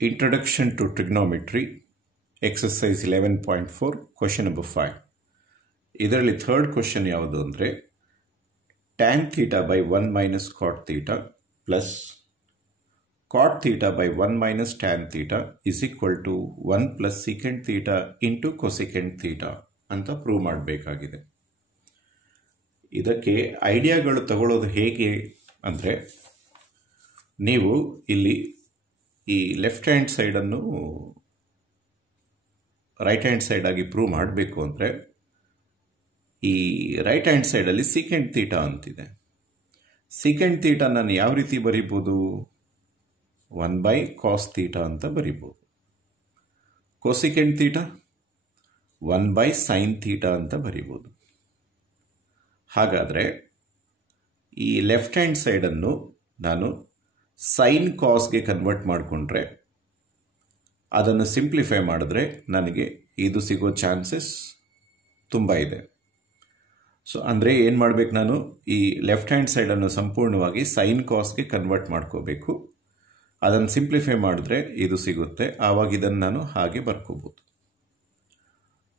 Introduction to Trigonometry, Exercise 11.4, Question number 5. ಇದರಲ್ಲಿ third question ಯಾವುದು ಅಂದರೆ tan theta by 1 minus cot theta plus cot theta by 1 minus tan theta is equal to 1 plus secant theta into cosecant theta ಅಂತ prove ಮಾಡಬೇಕಾಗಿದೆ. ಇದಕ್ಕೆ ಐಡಿಯಾಗಳು ತಗೊಳ್ಳೋದು ಹೇಗೆ ಅಂದರೆ, ನೀವು ಇಲ್ಲಿ ಈ ಲೆಫ್ಟ್ ಹ್ಯಾಂಡ್ ಸೈಡನ್ನು ರೈಟ್ ಹ್ಯಾಂಡ್ ಸೈಡ್ ಆಗಿ ಪ್ರೂವ್ ಮಾಡಬೇಕು ಅಂದರೆ, ಈ ರೈಟ್ ಹ್ಯಾಂಡ್ ಸೈಡಲ್ಲಿ ಸೀಕೆಂಟ್ ತೀಟಾ ಅಂತಿದೆ. ಸೀಕೆಂಟ್ ತೀಟಾ ನಾನು ಯಾವ ರೀತಿ ಬರೀಬೋದು? 1 by cos ತೀಟಾ ಅಂತ ಬರೀಬೋದು. Cosecant theta 1 by sin theta ಅಂತ ಬರೀಬೋದು. ಹಾಗಾದರೆ ಈ ಲೆಫ್ಟ್ ಹ್ಯಾಂಡ್ ಸೈಡನ್ನು ನಾನು ಸೈನ್ ಕಾಸ್ಗೆ ಕನ್ವರ್ಟ್ ಮಾಡಿಕೊಂಡ್ರೆ, ಅದನ್ನು ಸಿಂಪ್ಲಿಫೈ ಮಾಡಿದ್ರೆ ನನಗೆ ಇದು ಸಿಗೋ ಚಾನ್ಸಸ್ ತುಂಬ ಇದೆ. ಸೊ ಅಂದರೆ ಏನು ಮಾಡಬೇಕು, ನಾನು ಈ ಲೆಫ್ಟ್ ಹ್ಯಾಂಡ್ ಸೈಡನ್ನು ಸಂಪೂರ್ಣವಾಗಿ ಸೈನ್ ಕಾಸ್ಗೆ ಕನ್ವರ್ಟ್ ಮಾಡ್ಕೋಬೇಕು. ಅದನ್ನು ಸಿಂಪ್ಲಿಫೈ ಮಾಡಿದ್ರೆ ಇದು ಸಿಗುತ್ತೆ. ಆವಾಗ ಇದನ್ನು ನಾನು ಹಾಗೆ ಬರ್ಕೋಬೋದು.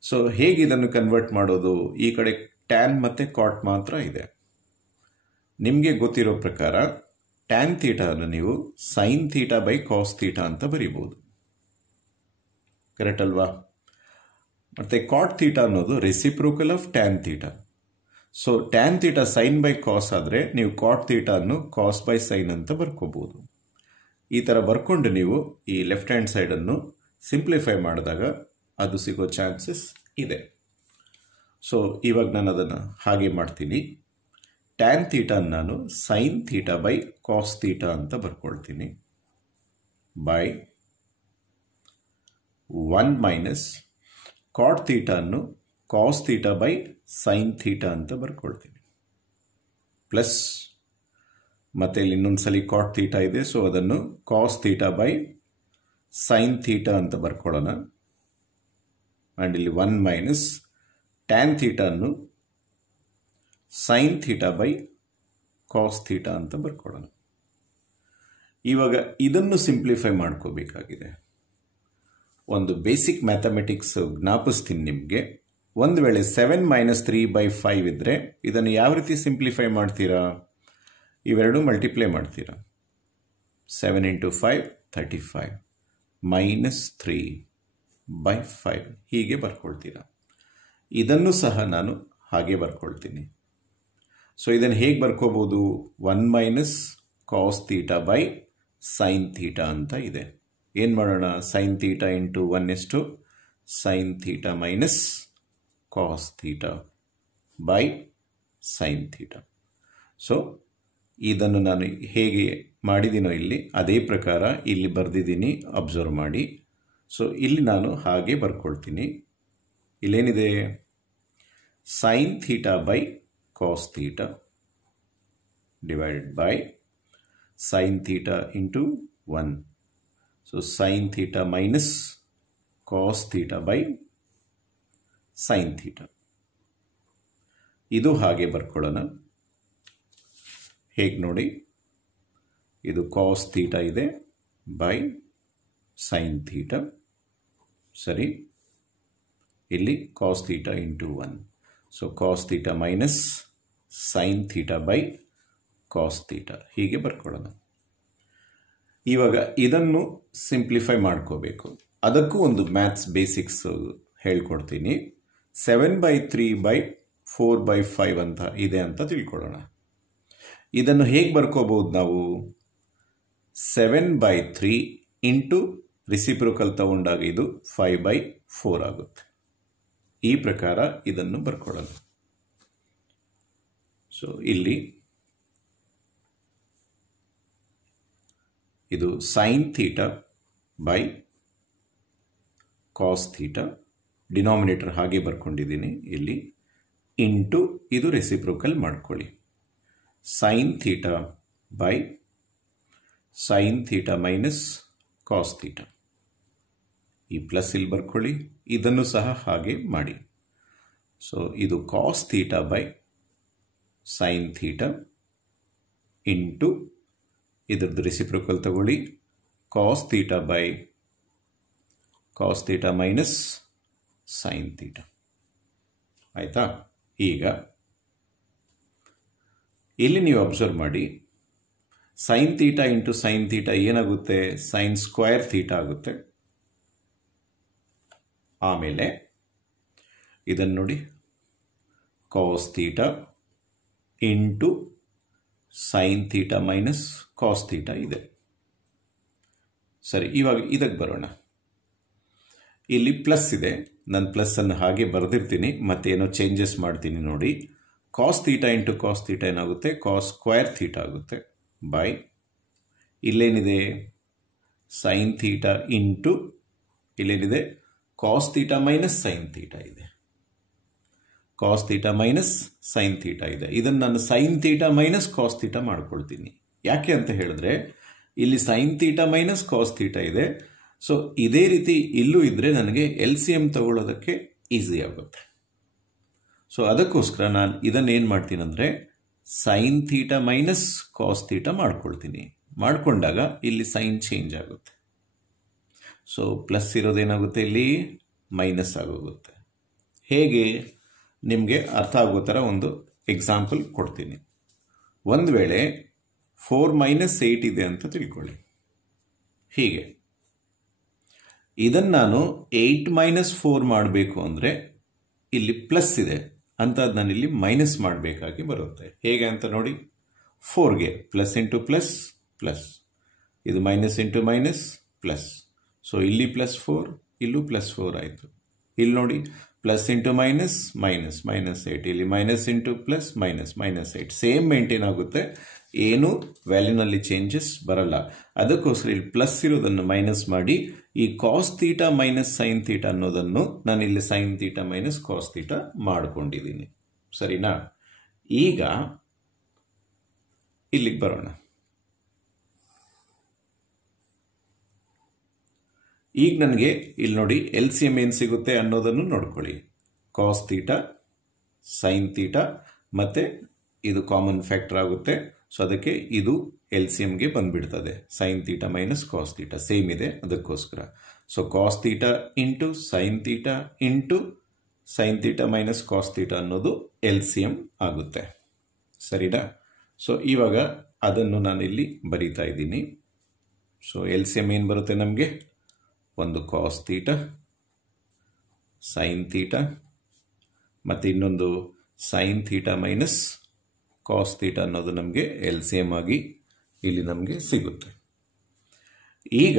ಸೊ ಹೇಗೆ ಇದನ್ನು ಕನ್ವರ್ಟ್ ಮಾಡೋದು? ಈ ಕಡೆ ಟ್ಯಾನ್ ಮತ್ತು ಕಾಟ್ ಮಾತ್ರ ಇದೆ. ನಿಮಗೆ ಗೊತ್ತಿರೋ ಪ್ರಕಾರ ಟ್ಯಾನ್ ಥೀಟಾವನ್ನು ನೀವು sine theta by cos theta ಅಂತ ಬರೀಬೋದು. ಕರೆಕ್ಟ್ ಅಲ್ವಾ? ಮತ್ತು ಕಾಟ್ ಥೀಟಾ ಅನ್ನೋದು reciprocal of tan theta. So tan theta sine by cos ಆದರೆ ನೀವು ಕಾಟ್ ಥೀಟಾನ್ನು ಕಾಸ್ ಬೈ ಸೈನ್ ಅಂತ ಬರ್ಕೋಬೋದು. ಈ ಥರ ಬರ್ಕೊಂಡು ನೀವು ಈ ಲೆಫ್ಟ್ ಹ್ಯಾಂಡ್ ಸೈಡನ್ನು ಸಿಂಪ್ಲಿಫೈ ಮಾಡಿದಾಗ ಅದು ಸಿಗೋ ಚಾನ್ಸಸ್ ಇದೆ. ಸೊ ಇವಾಗ ನಾನು ಅದನ್ನು ಹಾಗೆ ಮಾಡ್ತೀನಿ. ಟ್ಯಾನ್ ಥೀಟಾನ ನಾನು sine theta by cos theta ಅಂತ ಬರ್ಕೊಳ್ತೀನಿ. ಬೈ 1 ಮೈನಸ್ ಕಾಟ್ ಥೀಟಾನ್ನು cos theta by sine theta ಅಂತ ಬರ್ಕೊಳ್ತೀನಿ. ಪ್ಲಸ್ ಮತ್ತೆ ಇಲ್ಲಿ ಇನ್ನೊಂದು ಸಲ ಕಾಟ್ ಥೀಟಾ ಇದೆ, ಸೊ ಅದನ್ನು cos theta by sine theta ಅಂತ ಬರ್ಕೊಳ್ಳೋಣ. ಆ್ಯಂಡ್ ಇಲ್ಲಿ 1 ಮೈನಸ್ ಟ್ಯಾನ್ ಥೀಟಾನ್ನು sine theta by cos theta ಅಂತ ಬರ್ಕೊಳ್ಳೋಣ. ಇವಾಗ ಇದನ್ನು ಸಿಂಪ್ಲಿಫೈ ಮಾಡ್ಕೋಬೇಕಾಗಿದೆ. ಒಂದು ಬೇಸಿಕ್ ಮ್ಯಾಥಮೆಟಿಕ್ಸ್ ಜ್ಞಾಪಿಸ್ತೀನಿ ನಿಮಗೆ. ಒಂದು ವೇಳೆ 7 ಮೈನಸ್ 3/5 ಇದ್ದರೆ ಇದನ್ನು ಯಾವ ರೀತಿ ಸಿಂಪ್ಲಿಫೈ ಮಾಡ್ತೀರಾ? ಇವೆರಡು ಮಲ್ಟಿಪ್ಲೈ ಮಾಡ್ತೀರಾ. 7 × 5 35 ಮೈನಸ್ 3/5 ಹೀಗೆ ಬರ್ಕೊಳ್ತೀರಾ. ಇದನ್ನು ಸಹ ನಾನು ಹಾಗೆ ಬರ್ಕೊಳ್ತೀನಿ. ಸೊ ಇದನ್ನು ಹೇಗೆ ಬರ್ಕೋಬೋದು? 1 minus cos theta by sine theta ಅಂತ ಇದೆ. ಏನು ಮಾಡೋಣ? ಸೈನ್ ಥೀಟಾ ಇಂಟು 1 ಎಷ್ಟು? Sine theta minus cos theta by sine theta. So ಇದನ್ನು ನಾನು ಹೇಗೆ ಮಾಡಿದ್ದೀನೋ ಇಲ್ಲಿ ಅದೇ ಪ್ರಕಾರ ಇಲ್ಲಿ ಬರೆದಿದ್ದೀನಿ, ಅಬ್ಸರ್ವ್ ಮಾಡಿ. ಸೊ ಇಲ್ಲಿ ನಾನು ಹಾಗೆ ಬರ್ಕೊಳ್ತೀನಿ. ಇಲ್ಲೇನಿದೆ? Sine theta by cos theta divided by sine theta into 1. So sine theta minus cos theta by sine theta. ಇದು ಹಾಗೆ ಬರ್ಕೊಳ್ಳೋಣ. ಹೇಗೆ ನೋಡಿ, ಇದು ಕಾಸ್ ಥೀಟಾ ಇದೆ ಬೈ ಸೈನ್ ಥೀಟಾ. ಸರಿ, ಇಲ್ಲಿ cos theta into 1. So cos theta minus sine theta by cos theta ಹೀಗೆ ಬರ್ಕೊಳ್ಳೋಣ. ಇವಾಗ ಇದನ್ನು ಸಿಂಪ್ಲಿಫೈ ಮಾಡ್ಕೋಬೇಕು. ಅದಕ್ಕೂ ಒಂದು ಮ್ಯಾಥ್ಸ್ ಬೇಸಿಕ್ಸ್ ಹೇಳ್ಕೊಡ್ತೀನಿ. 7/3/4/5 ಅಂತ ಇದೆ ಅಂತ ತಿಳ್ಕೊಳ್ಳೋಣ. ಇದನ್ನು ಹೇಗೆ ಬರ್ಕೋಬಹುದು ನಾವು? 7/3 ಇಂಟು ರೆಸಿಪ್ರೋಕಲ್ ತಗೊಂಡಾಗ ಇದು 5/4 ಆಗುತ್ತೆ. ಈ ಪ್ರಕಾರ ಇದನ್ನು ಬರ್ಕೊಳ್ಳೋಣ. ಸೊ ಇಲ್ಲಿ ಇದು sine theta by cos theta, denominator ಹಾಗೆ ಬರ್ಕೊಂಡಿದ್ದೀನಿ ಇಲ್ಲಿ, ಇಂಟು ಇದು ರೆಸಿಪ್ರೋಕಲ್ ಮಾಡ್ಕೊಳ್ಳಿ. Sine theta by sine theta minus cos theta. ಈ ಪ್ಲಸ್ ಇಲ್ಲಿ ಬರ್ಕೊಳ್ಳಿ. ಇದನ್ನು ಸಹ ಹಾಗೆ ಮಾಡಿ. ಸೊ ಇದು cos theta by sine theta into ಇದರದ್ದು ರೆಸಿಪ್ರೋಕಲ್ ತಗೊಳ್ಳಿ cos theta by cos theta minus sine theta. ಆಯಿತಾ? ಈಗ ಇಲ್ಲಿ ನೀವು ಅಬ್ಸರ್ವ್ ಮಾಡಿ, sine theta into sine theta ಏನಾಗುತ್ತೆ? ಸೈನ್ ಸ್ಕ್ವೇರ್ ಥೀಟಾ ಆಗುತ್ತೆ. ಆಮೇಲೆ ಇದನ್ನು ನೋಡಿ, cos theta into sine theta minus cos theta ಇದೆ. ಸರಿ, ಇವಾಗ ಇದಕ್ಕೆ ಬರೋಣ. ಇಲ್ಲಿ ಪ್ಲಸ್ ಇದೆ, ನಾನು ಪ್ಲಸ್ಸನ್ನು ಹಾಗೆ ಬರೆದಿರ್ತೀನಿ, ಮತ್ತೇನೋ ಚೇಂಜಸ್ ಮಾಡ್ತೀನಿ ನೋಡಿ. Cos theta into cos theta ಏನಾಗುತ್ತೆ? ಕಾಸ್ ಸ್ಕ್ವೇರ್ ಥೀಟಾ ಆಗುತ್ತೆ ಬೈ ಇಲ್ಲೇನಿದೆ? ಸೈನ್ ಥೀಟಾ ಇಂಟು ಇಲ್ಲೇನಿದೆ? Cos theta minus sine theta ಇದೆ. Cos theta minus sine theta ಇದೆ. ಇದನ್ನು ನಾನು sine theta minus cos theta ಮಾಡ್ಕೊಳ್ತೀನಿ. ಯಾಕೆ ಅಂತ ಹೇಳಿದ್ರೆ ಇಲ್ಲಿ sine theta minus cos theta ಇದೆ. ಸೊ ಇದೇ ರೀತಿ ಇಲ್ಲೂ ಇದ್ರೆ ನನಗೆ LCM ತಗೊಳ್ಳೋದಕ್ಕೆ ಈಸಿ ಆಗುತ್ತೆ. ಸೊ ಅದಕ್ಕೋಸ್ಕರ ನಾನು ಇದನ್ನೇನು ಮಾಡ್ತೀನಿ ಅಂದರೆ sine theta minus cos theta ಮಾಡ್ಕೊಳ್ತೀನಿ. ಮಾಡಿಕೊಂಡಾಗ ಇಲ್ಲಿ ಸೈನ್ ಚೇಂಜ್ ಆಗುತ್ತೆ. ಸೊ ಪ್ಲಸ್ ಇರೋದೇನಾಗುತ್ತೆ? ಇಲ್ಲಿ ಮೈನಸ್ ಆಗೋಗುತ್ತೆ. ಹೇಗೆ? ನಿಮಗೆ ಅರ್ಥ ಆಗೋ ಥರ ಒಂದು ಎಕ್ಸಾಂಪಲ್ ಕೊಡ್ತೀನಿ. ಒಂದು ವೇಳೆ 4 - 8 ಇದೆ ಅಂತ ತಿಳ್ಕೊಳ್ಳಿ. ಹೀಗೆ ಇದನ್ನು ನಾನು 8 - 4 ಮಾಡಬೇಕು ಅಂದರೆ ಇಲ್ಲಿ ಪ್ಲಸ್ ಇದೆ ಅಂತ ನಾನು ಇಲ್ಲಿ ಮೈನಸ್ ಮಾಡಬೇಕಾಗಿ ಬರುತ್ತೆ. ಹೇಗೆ ಅಂತ ನೋಡಿ. 4ಗೆ ಪ್ಲಸ್ ಇಂಟು ಪ್ಲಸ್ ಪ್ಲಸ್, ಇದು minus into minus plus. So ಇಲ್ಲಿ +4, ಇಲ್ಲೂ +4 ಆಯಿತು. ಇಲ್ಲಿ ನೋಡಿ, ಪ್ಲಸ್ ಇಂಟು ಮೈನಸ್ ಮೈನಸ್ -8, ಇಲ್ಲಿ minus into plus minus -8. Same maintain ಆಗುತ್ತೆ, ಏನು ವ್ಯಾಲ್ಯೂನಲ್ಲಿ ಚೇಂಜಸ್ ಬರಲ್ಲ. ಅದಕ್ಕೋಸ್ಕರ ಇಲ್ಲಿ ಪ್ಲಸ್ ಇರೋದನ್ನು ಮೈನಸ್ ಮಾಡಿ ಈ cos theta minus sine theta ಅನ್ನೋದನ್ನು ನಾನು ಇಲ್ಲಿ sine theta minus cos theta ಮಾಡ್ಕೊಂಡಿದ್ದೀನಿ. ಸರಿನಾ? ಈಗ ಇಲ್ಲಿಗೆ ಬರೋಣ. ಈಗ ನನಗೆ ಇಲ್ಲಿ ನೋಡಿ LCM ಏನು ಸಿಗುತ್ತೆ ಅನ್ನೋದನ್ನು ನೋಡ್ಕೊಳ್ಳಿ. ಕಾಸ್ ಥೀಟಾ ಸೈನ್ ಥೀಟಾ ಮತ್ತು ಇದು ಕಾಮನ್ ಫ್ಯಾಕ್ಟರ್ ಆಗುತ್ತೆ. ಸೊ ಅದಕ್ಕೆ ಇದು LCMಗೆ ಬಂದ್ಬಿಡ್ತದೆ. Sine theta minus cos theta same ಇದೆ, ಅದಕ್ಕೋಸ್ಕರ. So cos theta into sine theta minus cos theta ಅನ್ನೋದು LCM ಆಗುತ್ತೆ. ಸರಿನಾ? ಸೊ ಇವಾಗ ಅದನ್ನು ನಾನು ಇಲ್ಲಿ ಬರೀತಾ ಇದ್ದೀನಿ. ಸೊ LCM ಏನು ಬರುತ್ತೆ ನಮಗೆ? ಒಂದು ಕಾಸ್ ಥೀಟಾ ಸೈನ್ ಥೀಟಾ ಮತ್ತು ಇನ್ನೊಂದು sine theta minus cos theta ಅನ್ನೋದು ನಮಗೆ LCM ಆಗಿ ಇಲ್ಲಿ ನಮಗೆ ಸಿಗುತ್ತೆ. ಈಗ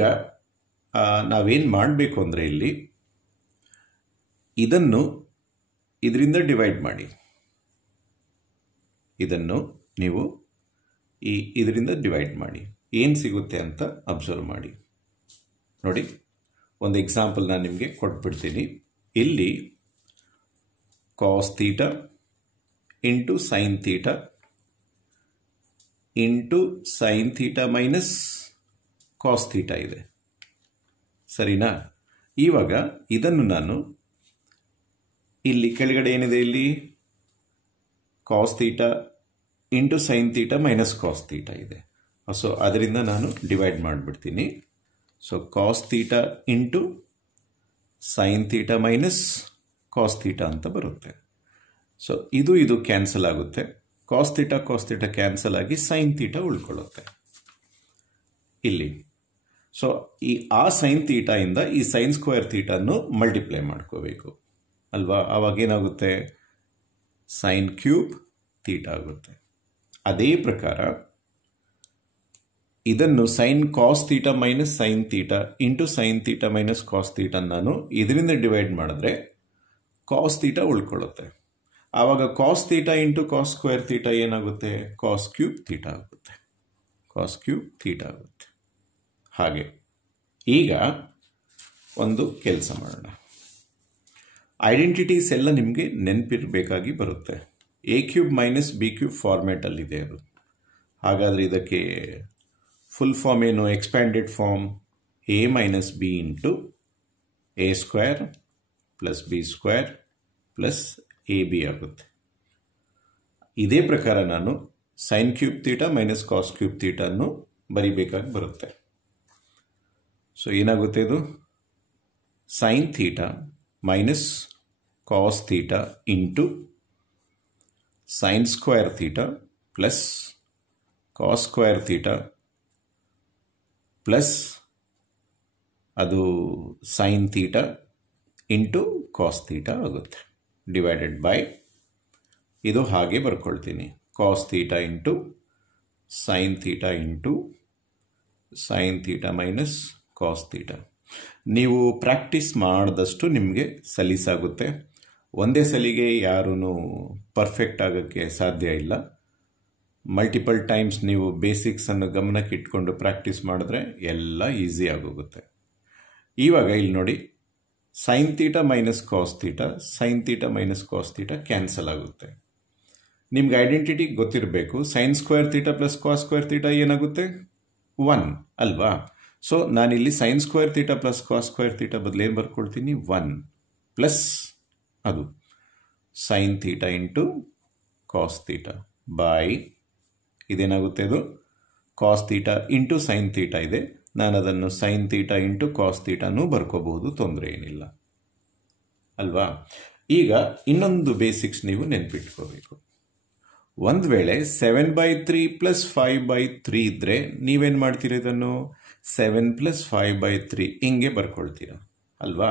ನಾವೇನು ಮಾಡಬೇಕು ಅಂದರೆ ಇಲ್ಲಿ ಇದನ್ನು ಇದರಿಂದ ಡಿವೈಡ್ ಮಾಡಿ. ಇದನ್ನು ನೀವು ಇದರಿಂದ ಡಿವೈಡ್ ಮಾಡಿ. ಏನು ಸಿಗುತ್ತೆ ಅಂತ ಅಬ್ಸರ್ವ್ ಮಾಡಿ. ನೋಡಿ, ಒಂದು ಎಕ್ಸಾಂಪಲ್ ನಾನು ನಿಮಗೆ ಕೊಟ್ಬಿಡ್ತೀನಿ. ಇಲ್ಲಿ cos theta into sine theta into sine theta minus cos theta ಇದೆ. ಸರಿನಾ? ಇವಾಗ ಇದನ್ನು ನಾನು ಇಲ್ಲಿ ಕೆಳಗಡೆ ಏನಿದೆ? ಇಲ್ಲಿ cos theta into sine theta minus cos theta ಇದೆ. ಸೊ ಅದರಿಂದ ನಾನು ಡಿವೈಡ್ ಮಾಡಿಬಿಡ್ತೀನಿ. So cos theta into sine theta minus cos theta ಅಂತ ಬರುತ್ತೆ. ಸೊ ಇದು ಕ್ಯಾನ್ಸಲ್ ಆಗುತ್ತೆ. ಕಾಸ್ ಥೀಟಾ ಕ್ಯಾನ್ಸಲ್ ಆಗಿ ಸೈನ್ ಥೀಟಾ ಉಳ್ಕೊಳ್ಳುತ್ತೆ ಇಲ್ಲಿ. ಸೊ ಆ ಸೈನ್ ಥೀಟಾಯಿಂದ ಈ ಸೈನ್ ಸ್ಕ್ವೇರ್ ಥೀಟಾನ್ನು ಮಲ್ಟಿಪ್ಲೈ ಮಾಡ್ಕೋಬೇಕು ಅಲ್ವಾ? ಆವಾಗ ಏನಾಗುತ್ತೆ? ಸೈನ್ ಕ್ಯೂಬ್ ಥೀಟಾ ಆಗುತ್ತೆ. ಅದೇ ಪ್ರಕಾರ ಇದನ್ನು sine cos theta minus sine theta into sine theta minus cos theta ನಾನು ಇದರಿಂದ ಡಿವೈಡ್ ಮಾಡಿದ್ರೆ ಕಾಸ್ ಥೀಟಾ ಉಳ್ಕೊಳ್ಳುತ್ತೆ. ಆವಾಗ cos theta into cos square theta ಏನಾಗುತ್ತೆ? ಕಾಸ್ ಕ್ಯೂಬ್ ಥೀಟಾ ಆಗುತ್ತೆ. ಕಾಸ್ ಕ್ಯೂಬ್ ಥೀಟಾ ಆಗುತ್ತೆ. ಹಾಗೆ ಈಗ ಒಂದು ಕೆಲಸ ಮಾಡೋಣ. ಐಡೆಂಟಿಟೀಸ್ ಎಲ್ಲ ನಿಮಗೆ ನೆನಪಿರಬೇಕಾಗಿ ಬರುತ್ತೆ. a³ - b³ ಫಾರ್ಮ್ಯಾಟಲ್ಲಿದೆ ಅದು. ಹಾಗಾದರೆ ಇದಕ್ಕೆ ಫುಲ್ ಫಾರ್ಮ್ ಏನು? Expanded form a - b into a² plus b² plus AB ಆಗುತ್ತೆ. ಇದೇ ಪ್ರಕಾರ ನಾನು sine cube theta minus cos cube theta ಅನ್ನು ಬರಿಬೇಕಾಗಿ ಬರುತ್ತೆ. ಸೊ ಏನಾಗುತ್ತೆ ಇದು sine theta minus cos theta into sine square theta plus cos square theta plus ಅದು sine theta into cos theta ಆಗುತ್ತೆ ಡಿವೈಡೆಡ್ ಬೈ ಇದು ಹಾಗೆ ಬರ್ಕೊಳ್ತೀನಿ cos theta into sine theta into sine theta minus cos theta. ನೀವು practice ಮಾಡಿದಷ್ಟು ನಿಮಗೆ ಸಲೀಸಾಗುತ್ತೆ. ಒಂದೇ ಸಲಿಗೆ ಯಾರೂ ಪರ್ಫೆಕ್ಟ್ ಆಗೋಕ್ಕೆ ಸಾಧ್ಯ ಇಲ್ಲ. ಮಲ್ಟಿಪಲ್ ಟೈಮ್ಸ್ ನೀವು ಬೇಸಿಕ್ಸನ್ನು ಗಮನಕ್ಕೆ ಇಟ್ಕೊಂಡು ಪ್ರಾಕ್ಟೀಸ್ ಮಾಡಿದ್ರೆ ಎಲ್ಲ ಈಸಿ ಆಗೋಗುತ್ತೆ. ಇವಾಗ ಇಲ್ಲಿ ನೋಡಿ sine theta minus cos theta sine theta minus cos theta cancel ಆಗುತ್ತೆ. ನಿಮ್ಗೆ ಐಡೆಂಟಿಟಿ ಗೊತ್ತಿರಬೇಕು. Sine square theta plus cos square theta ಏನಾಗುತ್ತೆ 1 ಅಲ್ವಾ. ಸೊ ನಾನಿಲ್ಲಿ sine square theta plus cos square theta ಬದಲು ಏನು ಬರ್ಕೊಳ್ತೀನಿ 1 ಪ್ಲಸ್ ಅದು sine theta into cos theta by ಇದೇನಾಗುತ್ತೆ ಇದು cos theta into sine theta ಇದೆ. ನಾನು ಅದನ್ನು ಸೈನ್ ಥೀಟಾ ಇಂಟು ಕಾಸ್ ಥೀಟಾನೂ ಬರ್ಕೋಬಹುದು, ತೊಂದರೆ ಏನಿಲ್ಲ ಅಲ್ವಾ. ಈಗ ಇನ್ನೊಂದು ಬೇಸಿಕ್ಸ್ ನೀವು ನೆನ್ಪಿಟ್ಕೋಬೇಕು. ಒಂದು ವೇಳೆ 7/3 ಪ್ಲಸ್ 5/3 ಇದ್ದರೆ ನೀವೇನು ಮಾಡ್ತೀರ, ಇದನ್ನು 7 ಪ್ಲಸ್ 5/3 ಹಿಂಗೆ ಬರ್ಕೊಳ್ತೀರ ಅಲ್ವಾ.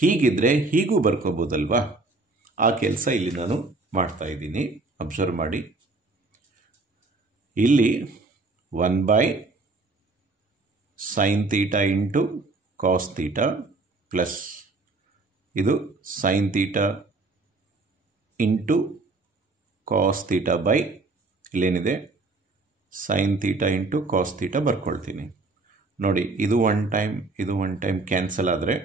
ಹೀಗಿದ್ರೆ ಹೀಗೂ ಬರ್ಕೋಬೋದಲ್ವಾ. ಆ ಕೆಲಸ ಇಲ್ಲಿ ನಾನು ಮಾಡ್ತಾ ಇದ್ದೀನಿ, ಅಬ್ಸರ್ವ್ ಮಾಡಿ. ಇಲ್ಲಿ 1 sine theta into cos theta plus ಇದು sine theta into cos theta by ಇಲ್ಲೇನಿದೆ sine theta into cos theta ಬರ್ಕೊಳ್ತೀನಿ. ನೋಡಿ ಇದು ಒನ್ ಟೈಮ್ ಕ್ಯಾನ್ಸಲ್ ಆದರೆ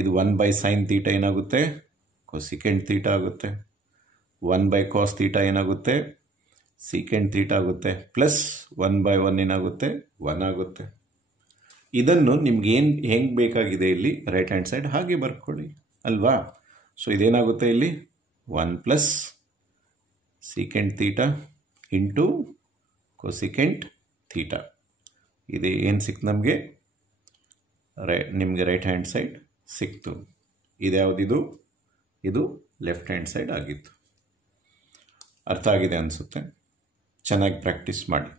ಇದು 1 ಸೈನ್ ಥೀಟಾ ಏನಾಗುತ್ತೆ ಕೊಸಿಕೆಂಡ್ ಥೀಟಾ ಆಗುತ್ತೆ. 1 ಕಾಸ್ ಥೀಟಾ ಏನಾಗುತ್ತೆ ಸೀಕೆಂಡ್ ಥೀಟಾ ಆಗುತ್ತೆ. ಪ್ಲಸ್ 1/1 ಏನಾಗುತ್ತೆ 1 ಆಗುತ್ತೆ. ಇದನ್ನು ನಿಮ್ಗೆ ಹೆಂಗೆ ಬೇಕಾಗಿದೆ ಇಲ್ಲಿ ರೈಟ್ ಹ್ಯಾಂಡ್ ಸೈಡ್ ಹಾಗೆ ಬರ್ಕೊಳ್ಳಿ ಅಲ್ವಾ. ಸೊ ಇದೇನಾಗುತ್ತೆ ಇಲ್ಲಿ 1 plus secant theta into cosecant theta. ಇದು ಏನು ಸಿಕ್ತು ನಮಗೆ ನಿಮಗೆ ರೈಟ್ ಹ್ಯಾಂಡ್ ಸೈಡ್ ಸಿಕ್ತು. ಇದ್ಯಾವುದಿದು ಇದು ಲೆಫ್ಟ್ ಹ್ಯಾಂಡ್ ಸೈಡ್ ಆಗಿತ್ತು. ಅರ್ಥ ಆಗಿದೆ ಅನಿಸುತ್ತೆ. ಚೆನ್ನಾಗಿ ಪ್ರಾಕ್ಟೀಸ್ ಮಾಡಿ.